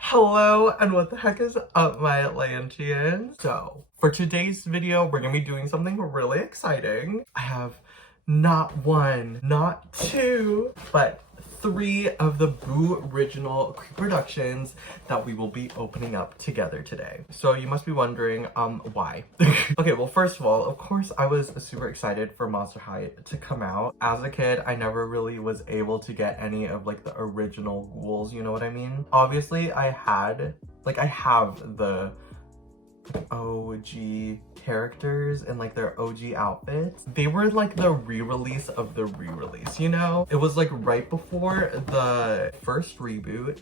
Hello, and what the heck is up, my Atlanteans? So, for today's video, we're gonna be doing something really exciting. I have not one, not two, but 3 of the Boo original Reproductions that we will be opening up together today. So you must be wondering, why? Okay, well, first of all, of course, I was super excited for Monster High to come out. As a kid, I never really was able to get any of like the original ghouls, you know what I mean? Obviously, I have the OG characters in like their OG outfits. They were like the re-release of the re-release, you know? It was like right before the first reboot,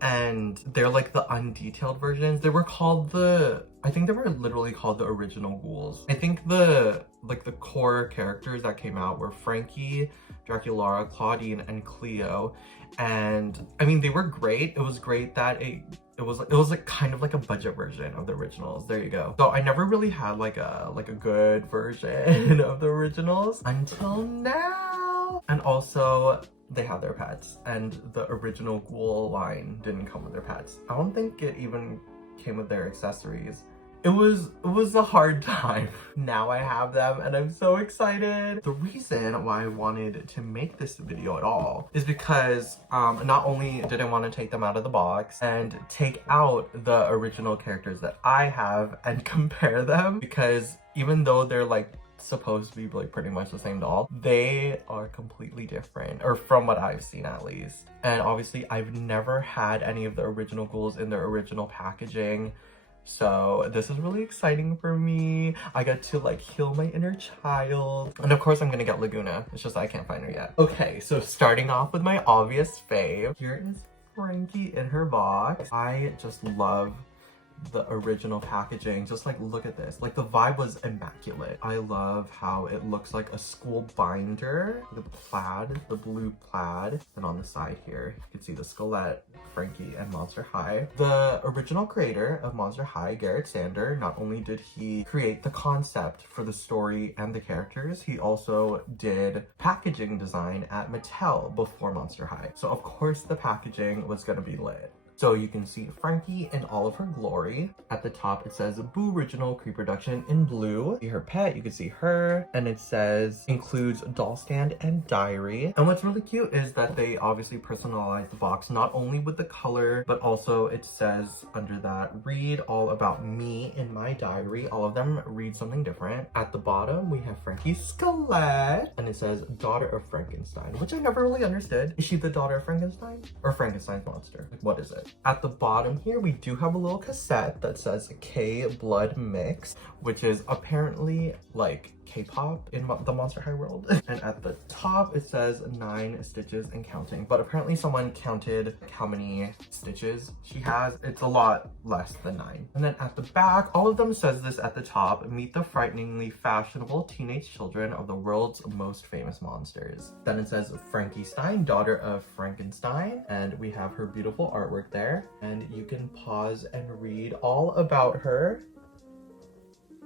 and they're like the undetailed versions. They were called I think they were literally called the original ghouls. I think the core characters that came out were Frankie, Draculaura, Claudine, and Cleo. And I mean, they were great. It was great that it was like kind of like a budget version of the originals. There you go. So I never really had like a good version of the originals until now. And also they have their pets, and the original ghoul line didn't come with their pets. I don't think it even came with their accessories. It was a hard time. Now I have them and I'm so excited. The reason why I wanted to make this video at all is because not only did I want to take them out of the box and take out the original characters that I have and compare them, because even though they're like supposed to be like pretty much the same doll, they are completely different, or from what I've seen at least. And obviously I've never had any of the original ghouls in their original packaging. So this is really exciting for me. I get to like heal my inner child. And of course I'm gonna get Laguna. It's just I can't find her yet. Okay, so starting off with my obvious fave. Here is Frankie in her box. I just love the original packaging. Just like, look at this. Like, the vibe was immaculate. I love how it looks like a school binder. The plaid, the blue plaid. And on the side here, you can see the Skelette, Frankie, and Monster High. The original creator of Monster High, Garrett Sander, not only did he create the concept for the story and the characters, he also did packaging design at Mattel before Monster High. So of course the packaging was gonna be lit. So you can see Frankie in all of her glory. At the top, it says Boo Original Reproduction in blue. See her pet, you can see her. And it says, includes doll stand and diary. And what's really cute is that they obviously personalized the box, not only with the color, but also it says under that, read all about me in my diary. All of them read something different. At the bottom, we have Frankie's Skelette. And it says, daughter of Frankenstein, which I never really understood. Is she the daughter of Frankenstein? Or Frankenstein's monster? Like, what is it? At the bottom here, we do have a little cassette that says K Blood Mix, which is apparently like K-pop in the Monster High world. And at the top, it says 9 stitches and counting. But apparently someone counted how many stitches she has. It's a lot less than 9. And then at the back, all of them says this at the top, meet the frighteningly fashionable teenage children of the world's most famous monsters. Then it says Frankie Stein, daughter of Frankenstein. And we have her beautiful artwork there. And you can pause and read all about her.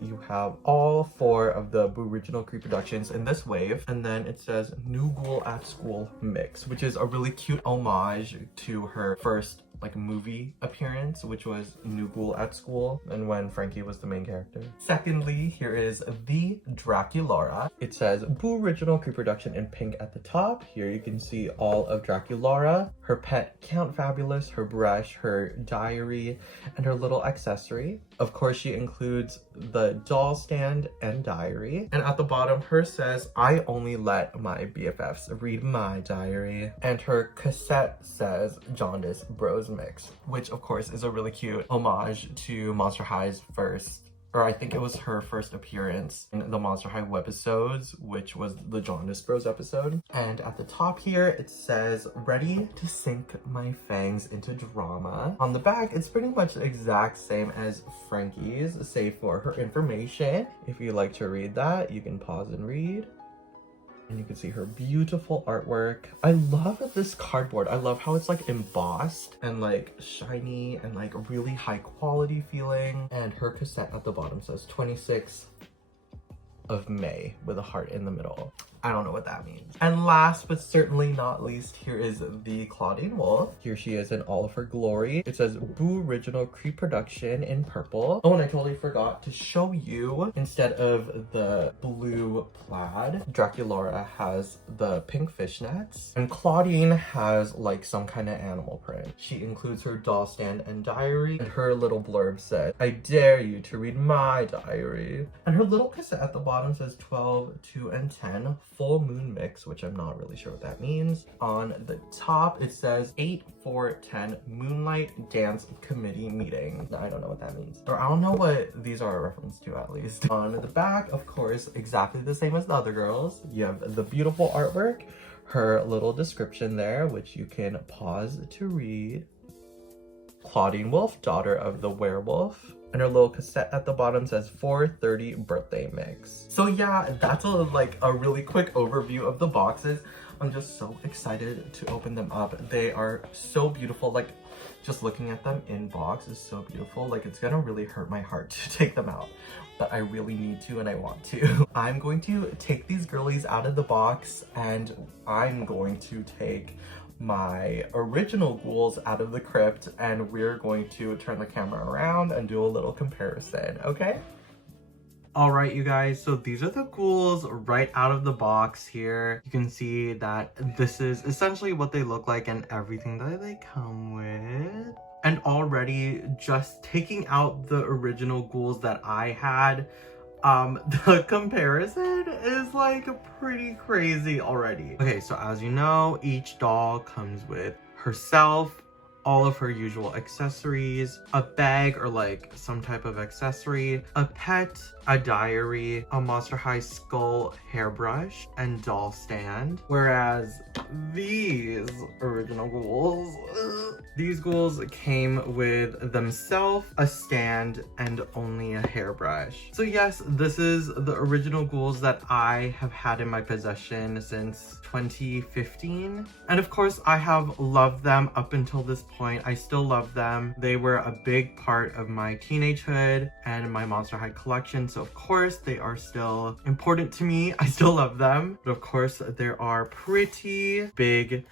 You have all 4 of the Boo Original Reproductions in this wave. And then it says New Ghoul at School Mix, which is a really cute homage to her first like movie appearance, which was New Ghoul at School, and when Frankie was the main character. Secondly, here is the Draculaura. It says Boo Original Reproduction in pink at the top. Here you can see all of Draculaura, her pet Count Fabulous, her brush, her diary, and her little accessory. Of course, she includes the doll stand and diary. And at the bottom, hers says, I only let my BFFs read my diary. And her cassette says Jaundice Bros Mix, which of course is a really cute homage to Monster High's first, or I think it was her first appearance in the Monster High webisodes, which was the Jaundice Bros episode. And at the top here, it says, ready to sink my fangs into drama. On the back, it's pretty much the exact same as Frankie's, save for her information. If you like to read that, you can pause and read. And you can see her beautiful artwork. I love this cardboard. I love how it's like embossed and like shiny and like really high quality feeling. And her cassette at the bottom says 26th of May with a heart in the middle. I don't know what that means. And last but certainly not least, here is the Claudine Wolf. Here she is in all of her glory. It says Boo Original Reproduction in purple. Oh, and I totally forgot to show you, instead of the blue plaid, Draculaura has the pink fishnets, and Claudine has like some kind of animal print. She includes her doll stand and diary, and her little blurb says, I dare you to read my diary. And her little cassette at the bottom says 12, 2, and 10 full moon mix, which I'm not really sure what that means. On the top it says 8, 4, 10 moonlight dance committee meeting. I don't know what that means, or I don't know what these are a reference to, at least. On the back, of course, exactly the same as the other girls, you have the beautiful artwork, her little description there, which you can pause to read. Claudine Wolf, daughter of the werewolf. And her little cassette at the bottom says 430 birthday mix. So yeah, that's a really quick overview of the boxes. I'm just so excited to open them up. They are so beautiful. Like, just looking at them in box is so beautiful. Like, it's gonna really hurt my heart to take them out, but I really need to and I want to. I'm going to take these girlies out of the box, and I'm going to take my original ghouls out of the crypt, and we're going to turn the camera around and do a little comparison, okay? All right, you guys, so these are the ghouls right out of the box here. You can see that this is essentially what they look like and everything that they come with. And already, just taking out the original ghouls that I had, the comparison is like pretty crazy already. Okay, so as you know, each doll comes with herself, all of her usual accessories, a bag or like some type of accessory, a pet, a diary, a Monster High skull hairbrush, and doll stand. Whereas these original ghouls, these ghouls came with themselves, a stand, and only a hairbrush. So yes, this is the original ghouls that I have had in my possession since 2015. And of course, I have loved them up until this point. I still love them. They were a big part of my teenagehood and my Monster High collection. So of course, they are still important to me. I still love them. But of course, there are pretty big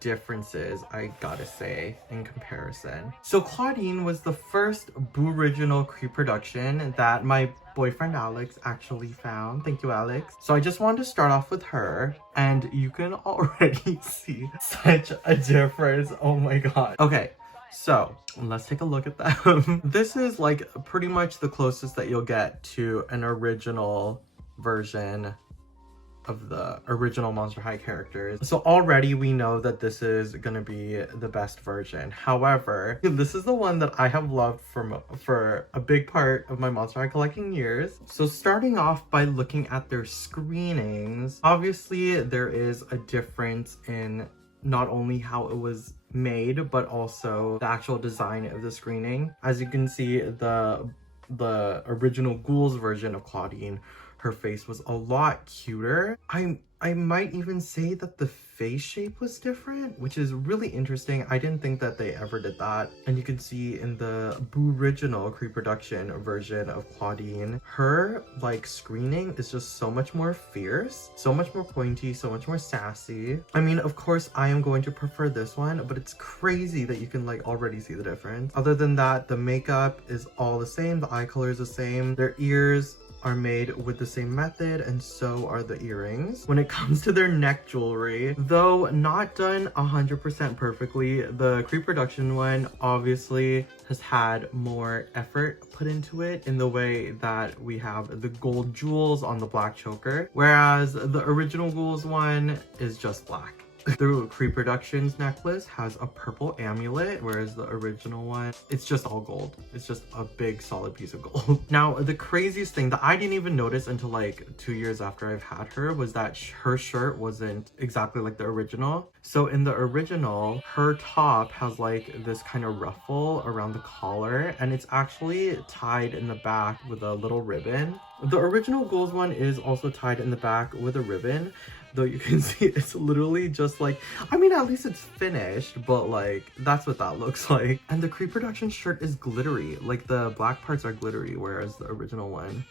differences, I gotta say, in comparison. So Claudine was the first Boo Original Reproduction that my boyfriend Alex actually found. Thank you, Alex. So I just wanted to start off with her, and you can already see such a difference. Oh my god. Okay, so let's take a look at them. This is like pretty much the closest that you'll get to an original version of the original Monster High characters. So already we know that this is gonna be the best version. However, this is the one that I have loved for a big part of my Monster High collecting years. So starting off by looking at their screenings, obviously there is a difference in not only how it was made, but also the actual design of the screening. As you can see, the original Ghouls version of Claudine, her face was a lot cuter. I might even say that the face shape was different, which is really interesting. I didn't think that they ever did that. And you can see in the Boo Original Reproduction version of Claudine, her like screening is just so much more fierce, so much more pointy, so much more sassy. I mean, of course, I am going to prefer this one, but it's crazy that you can like already see the difference. Other than that, the makeup is all the same, the eye color is the same, their ears are made with the same method, and so are the earrings. When it comes to their neck jewelry, though not done 100% perfectly, the Reproduction one obviously has had more effort put into it in the way that we have the gold jewels on the black choker, whereas the original Ghouls one is just black. The Reproductions necklace has a purple amulet, whereas the original one, it's just all gold. It's just a big solid piece of gold. Now, the craziest thing that I didn't even notice until like 2 years after I've had her was that her shirt wasn't exactly like the original. So in the original, her top has like this kind of ruffle around the collar, and it's actually tied in the back with a little ribbon. The original Ghouls one is also tied in the back with a ribbon, though you can see it's literally just like, I mean, at least it's finished, but like, that's what that looks like. And the Reproduction shirt is glittery. Like, the black parts are glittery, whereas the original one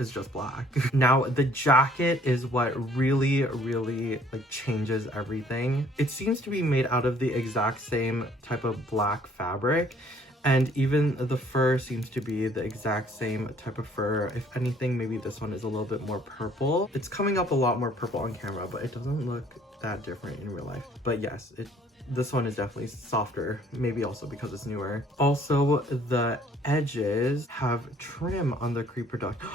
is just black. Now the jacket is what really like changes everything. It seems to be made out of the exact same type of black fabric, and even the fur seems to be the exact same type of fur. If anything, maybe this one is a little bit more purple. It's coming up a lot more purple on camera, but it doesn't look that different in real life. But yes, this one is definitely softer, maybe also because it's newer. Also, the edges have trim on the Reproduction.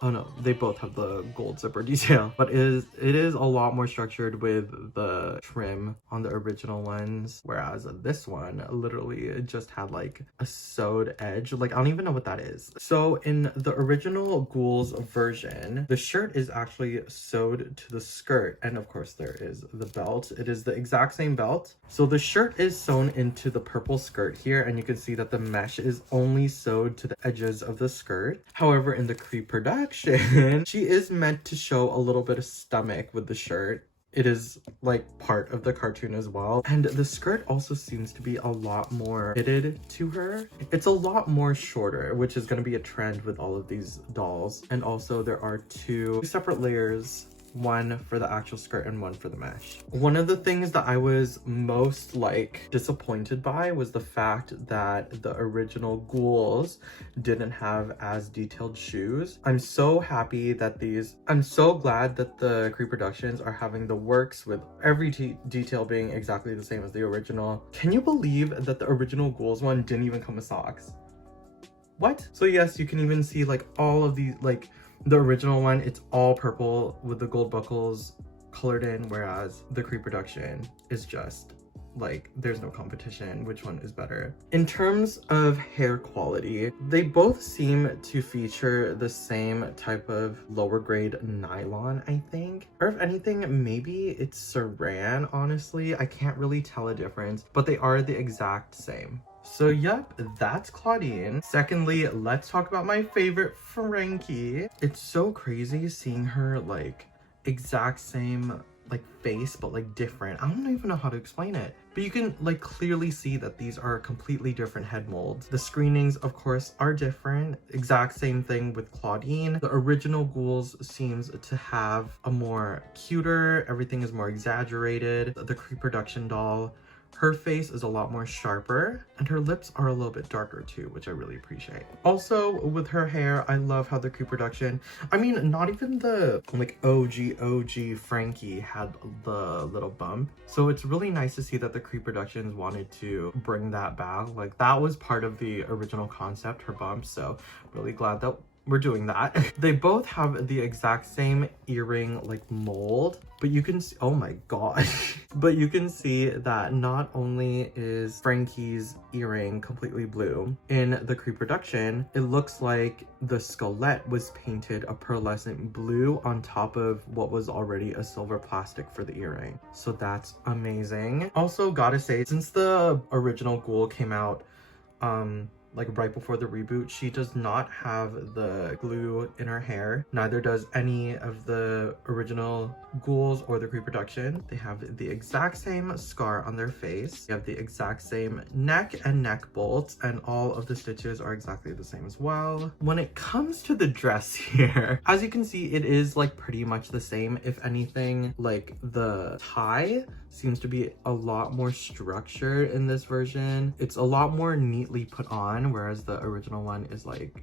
Oh no, they both have the gold zipper detail, but it is a lot more structured with the trim on the original ones, whereas this one literally just had like a sewed edge. Like, I don't even know what that is. So in the original Ghouls version, the shirt is actually sewed to the skirt, and of course there is the belt. It is the exact same belt. So the shirt is sewn into the purple skirt here, and you can see that the mesh is only sewed to the edges of the skirt. However, in the Reproduction, she is meant to show a little bit of stomach with the shirt. It is like part of the cartoon as well. And the skirt also seems to be a lot more fitted to her. It's a lot more shorter, which is going to be a trend with all of these dolls. And also there are two separate layers, one for the actual skirt and one for the mesh. One of the things that I was most like disappointed by was the fact that the original Ghouls didn't have as detailed shoes. I'm so happy that I'm so glad that the Reproductions are having the works with every detail being exactly the same as the original. Can you believe that the original Ghouls one didn't even come with socks? What? So yes, you can even see like all of these, like the original one, it's all purple with the gold buckles colored in, whereas the Reproduction is just like, there's no competition which one is better. In terms of hair quality, they both seem to feature the same type of lower grade nylon, I think. Or if anything, maybe it's saran, honestly. I can't really tell a difference, but they are the exact same. So yep, that's Claudine. Secondly, let's talk about my favorite, Frankie. It's so crazy seeing her like exact same like face, but like different. I don't even know how to explain it, but you can like clearly see that these are completely different head molds. The screenings, of course, are different. Exact same thing with Claudine. The original Ghouls seems to have a more cuter, everything is more exaggerated. The Reproduction doll, her face is a lot more sharper, and her lips are a little bit darker too, which I really appreciate. Also, with her hair, I love how the Reproduction, I mean, not even the like OG Frankie had the little bump. So it's really nice to see that the Reproductions wanted to bring that back. Like, that was part of the original concept, her bump. So really glad that we're doing that. They both have the exact same earring like mold, but you can see, oh my gosh. But you can see that not only is Frankie's earring completely blue, in the Reproduction, it looks like the skelet was painted a pearlescent blue on top of what was already a silver plastic for the earring. So that's amazing. Also, gotta say, since the original Ghoul came out, like right before the reboot, she does not have the glue in her hair. Neither does any of the original Ghouls or the Reproduction. They have the exact same scar on their face. They have the exact same neck and neck bolts, and all of the stitches are exactly the same as well. When it comes to the dress here, as you can see, it is like pretty much the same. If anything, like the tie seems to be a lot more structured in this version. It's a lot more neatly put on, whereas the original one is like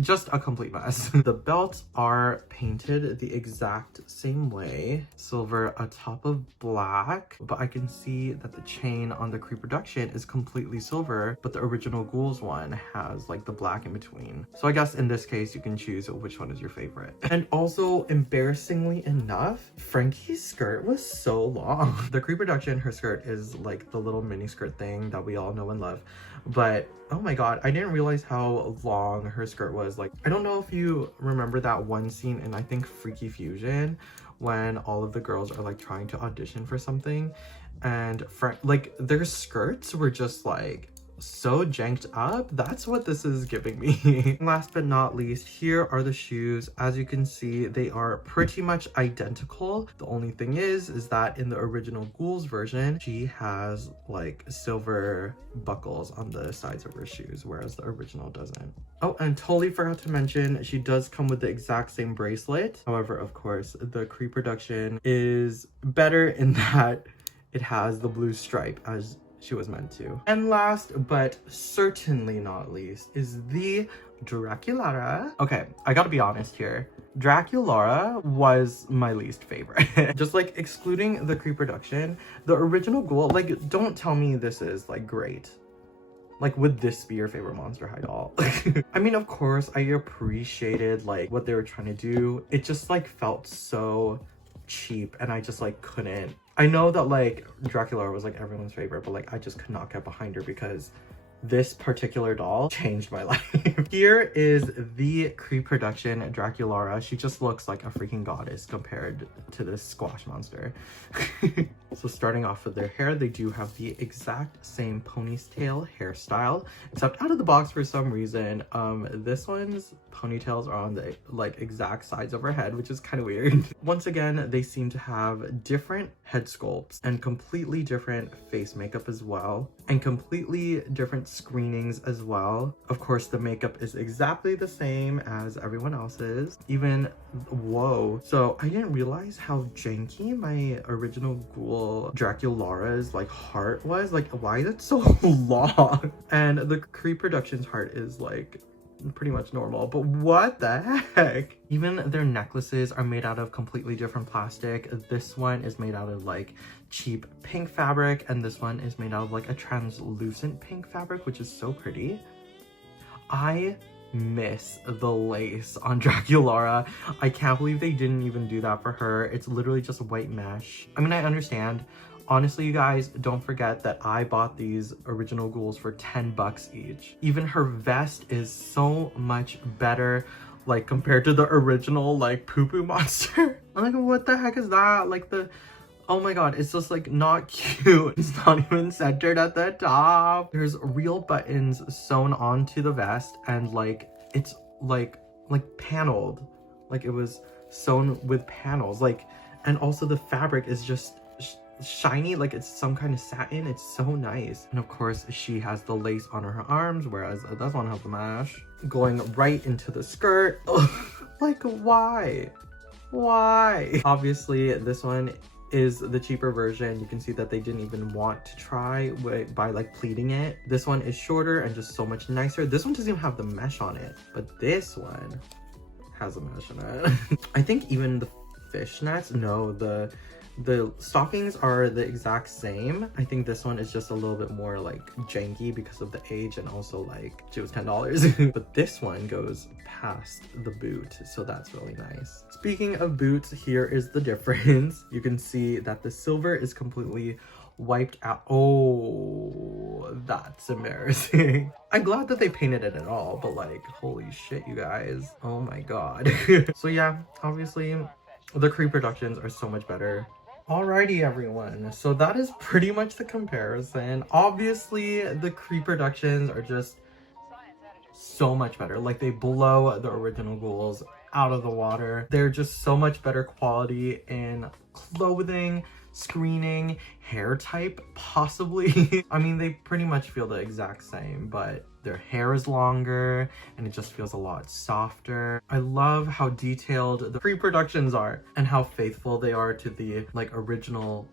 just a complete mess. The belts are painted the exact same way, silver atop of black, but I can see that the chain on the Reproduction is completely silver, but the original Ghouls one has like the black in between. So I guess in this case, you can choose which one is your favorite. And also, embarrassingly enough, Frankie's skirt was so long. The Reproduction, her skirt is like the little mini skirt thing that we all know and love, but oh my god, I didn't realize how long her skirt was. Like, I don't know if you remember that one scene in, I think, Freaky Fusion, when all of the girls are like trying to audition for something, and like their skirts were just like so janked up. That's what this is giving me. Last but not least, here are the shoes. As you can see, they are pretty much identical. The only thing is that in the original Ghouls version, she has like silver buckles on the sides of her shoes, whereas the original doesn't. Oh, and totally forgot to mention, she does come with the exact same bracelet. However, of course, the Reproduction is better in that it has the blue stripe as she was meant to. And last but certainly not least is the Draculaura. Okay, I gotta be honest here. Draculaura was my least favorite. Just like excluding the Reproduction, the original Ghoul, like don't tell me this is like great. Like, would this be your favorite Monster High doll? I mean, of course, I appreciated like what they were trying to do. It just like felt so cheap and I just like couldn't. I know that like Dracula was like everyone's favorite, but like I just could not get behind her because this particular doll changed my life. Here is the Reproduction Draculaura. She just looks like a freaking goddess compared to this squash monster. So starting off with their hair, they do have the exact same ponytail hairstyle, except out of the box for some reason, this one's ponytails are on the like exact sides of her head, which is kind of weird. Once again, they seem to have different head sculpts and completely different face makeup as well, and completely different screenings as well. Of course, the makeup is exactly the same as everyone else's. Even, whoa. So I didn't realize how janky my original Ghoul Draculaura's like heart was. Like, why is it so long? And the Reproduction's heart is like pretty much normal, but what the heck? Even their necklaces are made out of completely different plastic. This one is made out of like cheap pink fabric, and this one is made out of like a translucent pink fabric, which is so pretty. I miss the lace on Draculaura. I can't believe they didn't even do that for her. It's literally just white mesh. I mean, I understand. Honestly, you guys, don't forget that I bought these original Ghouls for 10 bucks each. Even her vest is so much better, like compared to the original like poo-poo monster. I'm like, what the heck is that? Like the, oh my god, it's just like not cute. It's not even centered at the top. There's real buttons sewn onto the vest, and like it's like paneled, like it was sewn with panels, like, and also the fabric is just shiny, like it's some kind of satin. It's so nice. And of course she has the lace on her arms, whereas this one has the mesh going right into the skirt. Like, why obviously this one is the cheaper version. You can see that they didn't even want to try by like pleating it. This one is shorter and just so much nicer. This one doesn't even have the mesh on it, but this one has a mesh in it. I think even the fishnets, no, the stockings are the exact same. I think this one is just a little bit more like janky because of the age, and also like it was $10. But this one goes past the boot, so that's really nice. Speaking of boots, here is the difference. You can see that the silver is completely wiped out. Oh, that's embarrassing. I'm glad that they painted it at all, but like, holy shit, you guys. Oh my god. So yeah, obviously the Reproductions are so much better. Alrighty everyone, so that is pretty much the comparison. Obviously the Reproductions are just so much better. Like, they blow the original Ghouls out of the water. They're just so much better quality in clothing, screening, hair type, possibly. I mean, they pretty much feel the exact same, but their hair is longer and it just feels a lot softer. I love how detailed the Reproductions are and how faithful they are to the like original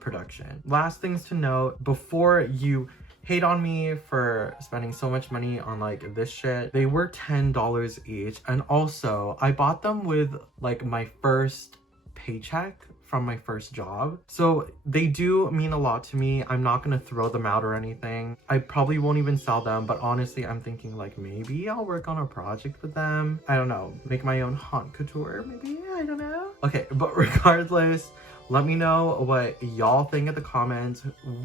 production. Last things to note before you hate on me for spending so much money on like this shit, they were $10 each, and also I bought them with like my first paycheck from my first job, so they do mean a lot to me. I'm not gonna throw them out or anything. I probably won't even sell them, but honestly I'm thinking like maybe I'll work on a project with them. I don't know, make my own haute couture maybe, I don't know. Okay, but regardless, let me know what y'all think in the comments.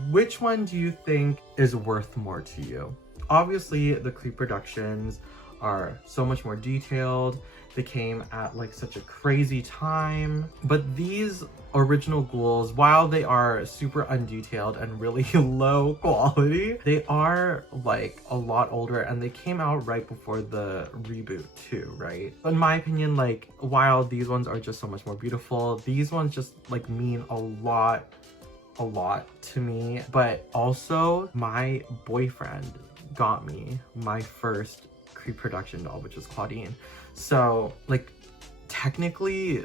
Which one do you think is worth more to you? Obviously the Reproductions are so much more detailed. They came at like such a crazy time. But these original ghouls, while they are super undetailed and really low quality, they are like a lot older, and they came out right before the reboot too, right? In my opinion, like, while these ones are just so much more beautiful, these ones just like mean a lot to me. But also, my boyfriend got me my first Reproduction doll, which is Claudine. So like, technically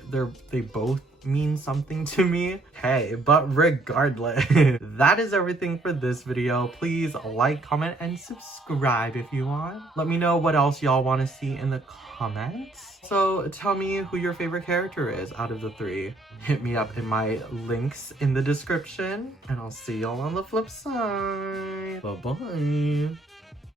they both mean something to me. Hey, but regardless, that is everything for this video. Please like, comment, and subscribe if you want. Let me know what else y'all want to see in the comments. So tell me who your favorite character is out of the three. Hit me up in my links in the description, and I'll see y'all on the flip side. Bye bye.